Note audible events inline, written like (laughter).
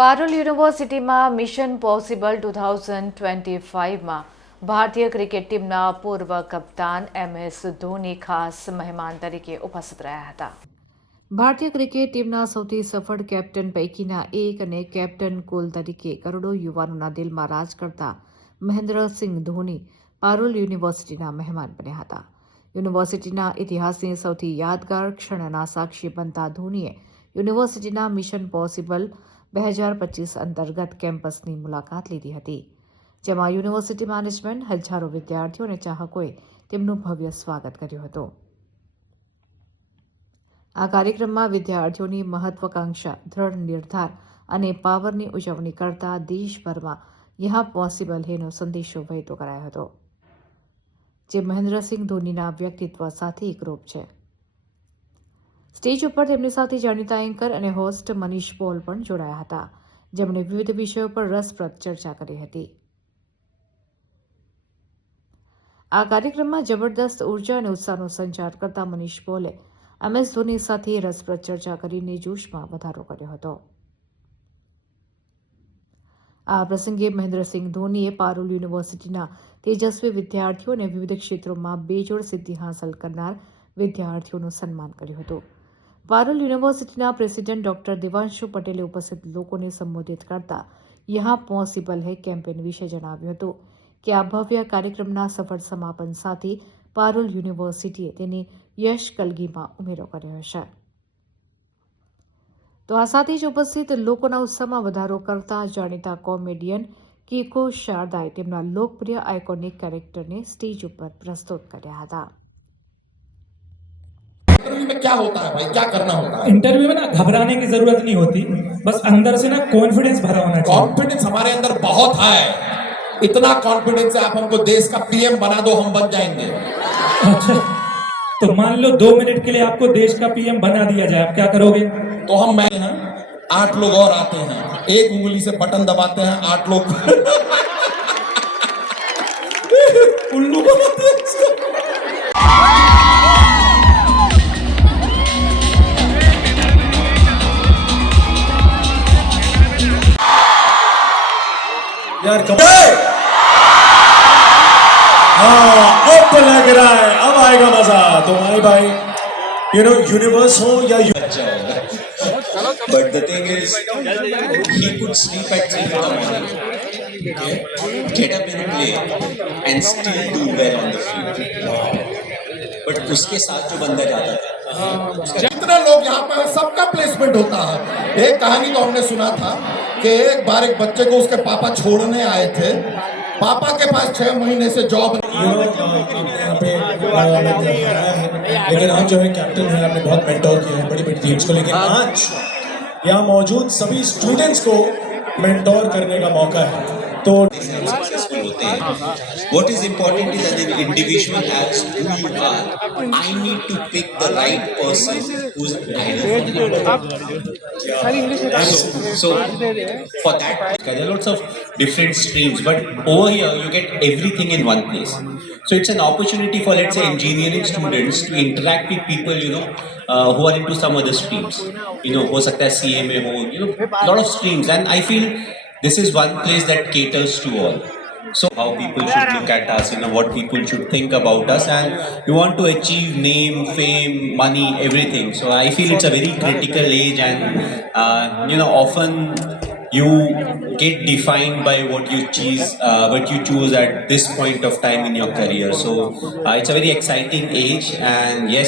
પારુલ યુનિવર્સિટીમાં mission possible two thousand twenty ફાઇવમાં ભારતીય cricket ટીમના પૂર્વ કપ્તાન એમ એસ ધોની ખાસ મહેમાન તરીકે ઉપસ્થિત રહ્યા હતા. ભારતીય ક્રિકેટ ટીમના સૌથી સફળ કેપ્ટન પૈકીના એક અને કેપ્ટન કુલ તરીકે કરોડો યુવાનોના દિલમાં રાજ કરતા મહેન્દ્રસિંહ ધોની પારુલ યુનિવર્સિટીના મહેમાન બન્યા હતા. યુનિવર્સિટીના ઇતિહાસની સૌથી યાદગાર ક્ષણના સાક્ષી બનતા ધોનીએ યુનિવર્સિટીના મિશન પોસિબલ બે હજાર પચીસ અંતર્ગત કેમ્પસની મુલાકાત લીધી હતી, જેમાં યુનિવર્સિટી મેનેજમેન્ટ, હજારો વિદ્યાર્થીઓ અને ચાહકોએ તેમનું ભવ્ય સ્વાગત કર્યું હતું. આ કાર્યક્રમમાં વિદ્યાર્થીઓની મહત્વાકાંક્ષા, દ્રઢ નિર્ધાર અને પાવરની ઉજવણી કરતા દેશભરમાં યહાં પોસિબલ હેનો સંદેશો વહેતો કરાયો હતો, જે મહેન્દ્રસિંહ ધોનીના વ્યક્તિત્વ સાથે એકરૂપ છે. સ્ટેજ ઉપર તેમની સાથે જાણીતા એન્કર અને હોસ્ટ મનીષ પોલ પણ જોડાયા હતા, જેમણે વિવિધ વિષયો પર રસપ્રદ ચર્ચા કરી હતી. આ કાર્યક્રમમાં જબરદસ્ત ઊર્જા અને ઉત્સાહનો સંચાર કરતા મનીષ પોલે એમએસ ધોની સાથે રસપ્રદ ચર્ચા કરીને જોશમાં વધારો કર્યો હતો. આ પ્રસંગે મહેન્દ્રસિંહ ધોનીએ પારુલ યુનિવર્સિટીના તેજસ્વી વિદ્યાર્થીઓ અને વિવિધ ક્ષેત્રોમાં બેજોડ સિદ્ધિ હાંસલ કરનાર વિદ્યાર્થીઓનું સન્માન કર્યું હતું. પારુલ યુનિવર્સિટીના પ્રેસિડેન્ટ ડોક્ટર દેવાંશુ પટેલે ઉપસ્થિત લોકોને સંબોધિત કરતા યહાં પોસિબલ હે કેમ્પેન વિશે જણાવ્યું હતું કે આ ભવ્ય કાર્યક્રમના સફળ સમાપન સાથે પારુલ યુનિવર્સિટીએ તેની યશ કલગીમાં ઉમેરો કર્યો છે તો આ સાથે જ ઉપસ્થિત લોકોના ઉત્સાહમાં વધારો કરતા જાણીતા કોમેડિયન કિકો શારદાએ તેમના લોકપ્રિય આઇકોનિક કેરેક્ટરને સ્ટેજ ઉપર પ્રસ્તુત કર્યા હતા. क्या होता है भाई? क्या करना होता है? इंटरव्यू में ना घबराने की ज़रूरत नहीं होती। बस अंदर से ना कॉन्फिडेंस भरा होना चाहिए। कॉन्फिडेंस हमारे अंदर बहुत है। इतना कॉन्फिडेंस है आप हमको देश का पीएम बना दो हम बन जाएँगे। अच्छा तो मान लो दो मिनट के लिए आपको देश का पीएम बना दिया जाए आप क्या करोगे? तो हम मैं हैं आठ लोग और आते हैं। एक उंगली से बटन दबाते हैं आठ लोग। (laughs) उल्लू बनाते हैं यार कम... हाँ अब तो लग रहा है अब आएगा मज़ा। तो भाई भाई यू नो यूनिवर्स हो या you but the thing is he could sleep at 3 in the morning okay get up and play and still do well on the field but उसके साथ जो बंदा जाता था। हाँ। जितने लोग यहाँ पर सबका प्लेसमेंट होता है। एक कहानी तो हमने सुना था। कि एक बार एक बच्चे को उसके पापा छोड़ने आए थे पापा के पास छह महीने से जॉब लेकिन आज जो है कैप्टन है आपने बहुत मेंटोर किया है बड़ी बड़ी टीम्स को लेकिन आज यहाँ मौजूद सभी स्टूडेंट्स को मेंटोर करने का मौका है तो what is important is as an individual I need to pick the right person who but over you get everything in one place so it's an opportunity for let's say engineering students to interact with people you know Uh, who are into some other streams. You know ho this is one place that caters to all. So how people should look at us you know what people should think about us and you want to achieve name fame money everything. So i feel it's a very critical age and uh, you know often you get defined by what you choose uh, what you choose at this point of time in your career. So uh, it's a very exciting age and yes